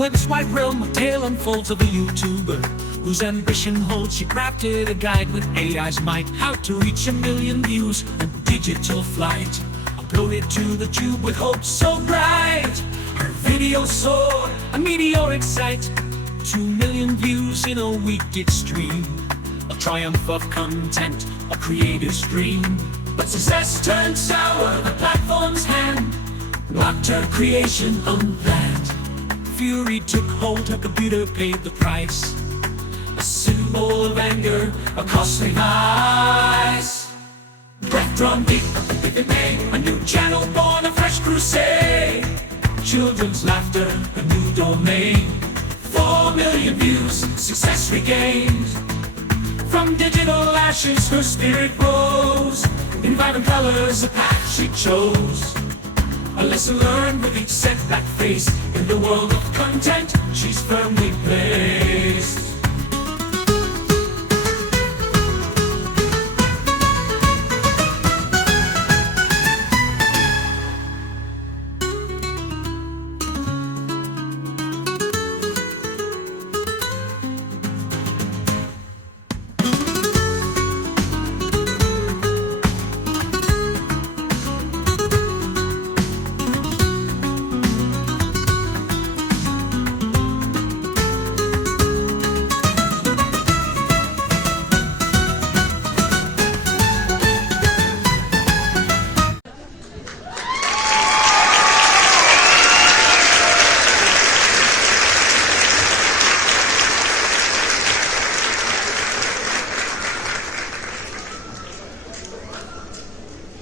web's wide realm, a tale unfolds of a YouTuber whose ambition holds. She crafted a guide with AI's might, how to reach 1 million views and digital flight. Uploaded to the tube with hope so bright. Her video soared a meteoric sight. 2 million views in a week did stream. A triumph of content, a creator's dream. But success turned sour, the platform's hand blocked her creation unplanned. Fury took hold, her computer paid the price. A symbol of anger, a costly vice. Breath drum beat, in May, a new channel born, a fresh crusade. Children's laughter, a new domain. 4 million views, success regained. From digital ashes her spirit rose. In vibrant colors, a path she chose. A lesson learned with each setback faced. In the world of content, she's firmly placed.